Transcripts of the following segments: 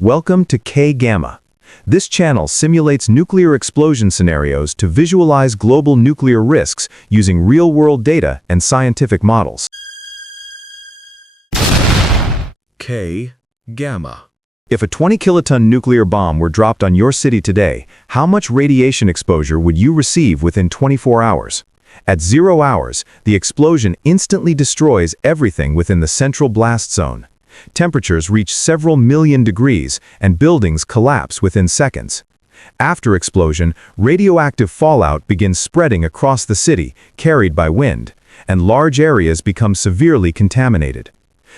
Welcome to K-Gamma. This channel simulates nuclear explosion scenarios to visualize global nuclear risks using real-world data and scientific models. K-Gamma. If a 20-kiloton nuclear bomb were dropped on your city today, how much radiation exposure would you receive within 24 hours? At 0 hours, the explosion instantly destroys everything within the central blast zone. Temperatures reach several million degrees, and buildings collapse within seconds. After explosion, radioactive fallout begins spreading across the city, carried by wind, and large areas become severely contaminated.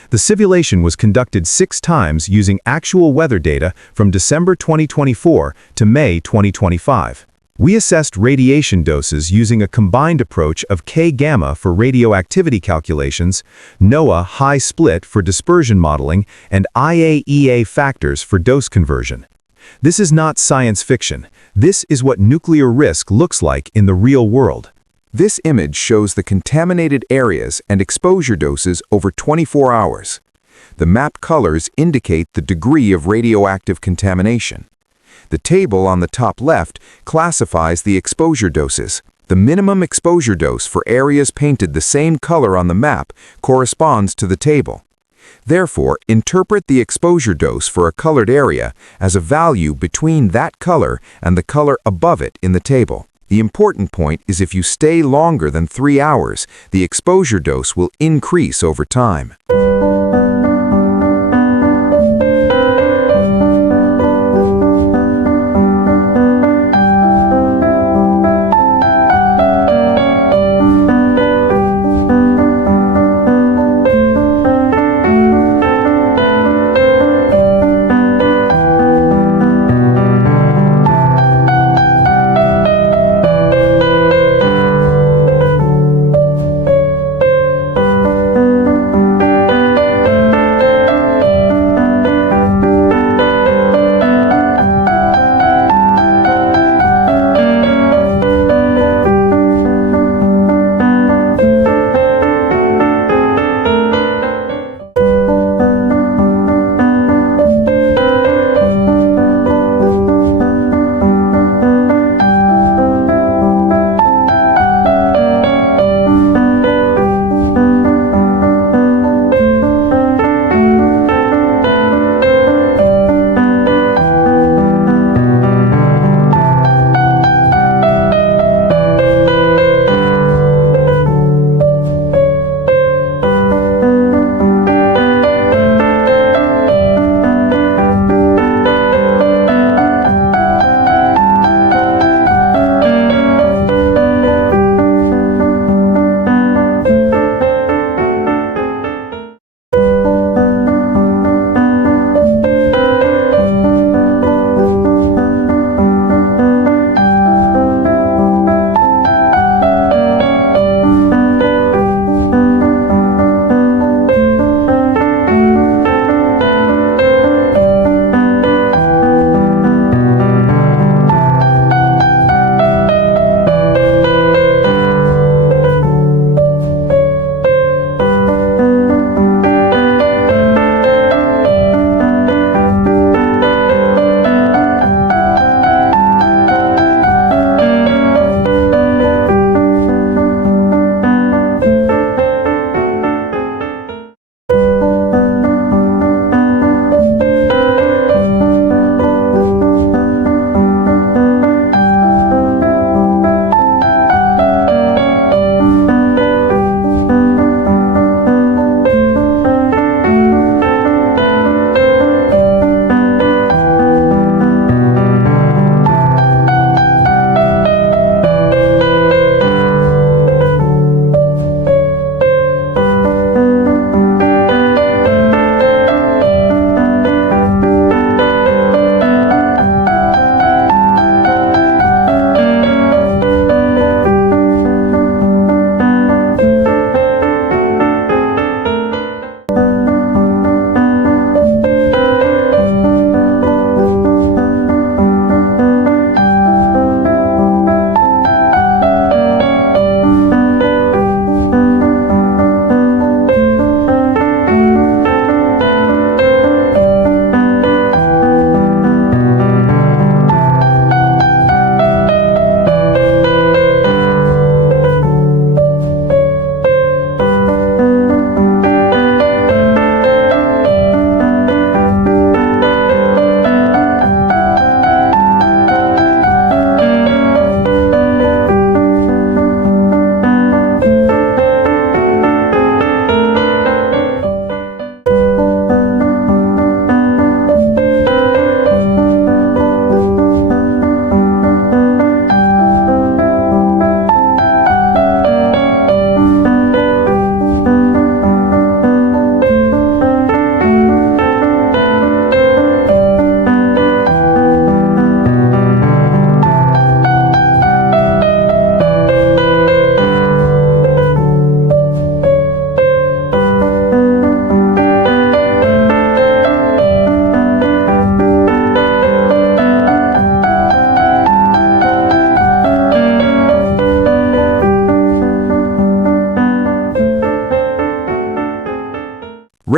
The simulation was conducted 6 times using actual weather data from December 2024 to May 2025. We assessed radiation doses using a combined approach of K-gamma for radioactivity calculations, NOAA high split for dispersion modeling, and IAEA factors for dose conversion. This is not science fiction. This is what nuclear risk looks like in the real world. This image shows the contaminated areas and exposure doses over 24 hours. The mapped colors indicate the degree of radioactive contamination. The table on the top left classifies the exposure doses. The minimum exposure dose for areas painted the same color on the map corresponds to the table. Therefore, interpret the exposure dose for a colored area as a value between that color and the color above it in the table. The important point is if you stay longer than 3 hours, the exposure dose will increase over time.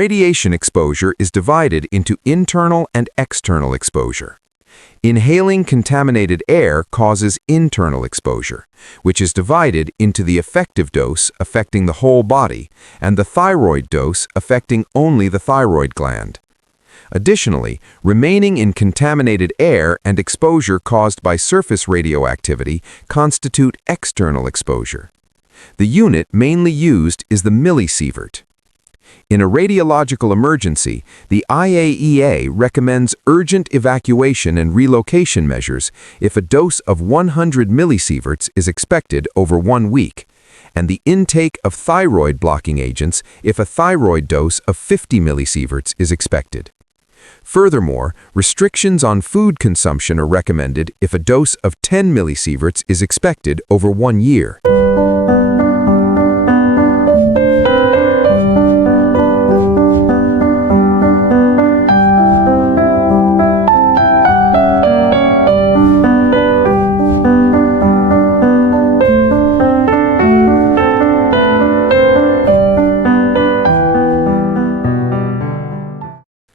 Radiation exposure is divided into internal and external exposure. Inhaling contaminated air causes internal exposure, which is divided into the effective dose affecting the whole body and the thyroid dose affecting only the thyroid gland. Additionally, remaining in contaminated air and exposure caused by surface radioactivity constitute external exposure. The unit mainly used is the millisievert. In a radiological emergency, the IAEA recommends urgent evacuation and relocation measures if a dose of 100 millisieverts is expected over 1 week, and the intake of thyroid blocking agents if a thyroid dose of 50 millisieverts is expected. Furthermore, restrictions on food consumption are recommended if a dose of 10 millisieverts is expected over 1 year.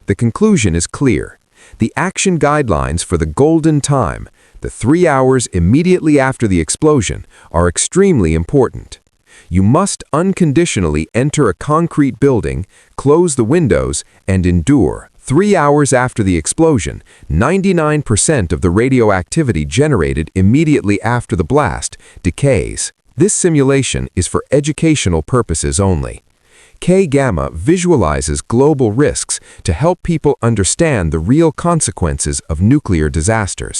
The conclusion is clear. The action guidelines for the golden time, the 3 hours immediately after the explosion, are extremely important. You must unconditionally enter a concrete building, close the windows, and endure. 3 hours after the explosion, 99% of the radioactivity generated immediately after the blast decays. This simulation is for educational purposes only. K-gamma visualizes global risks to help people understand the real consequences of nuclear disasters.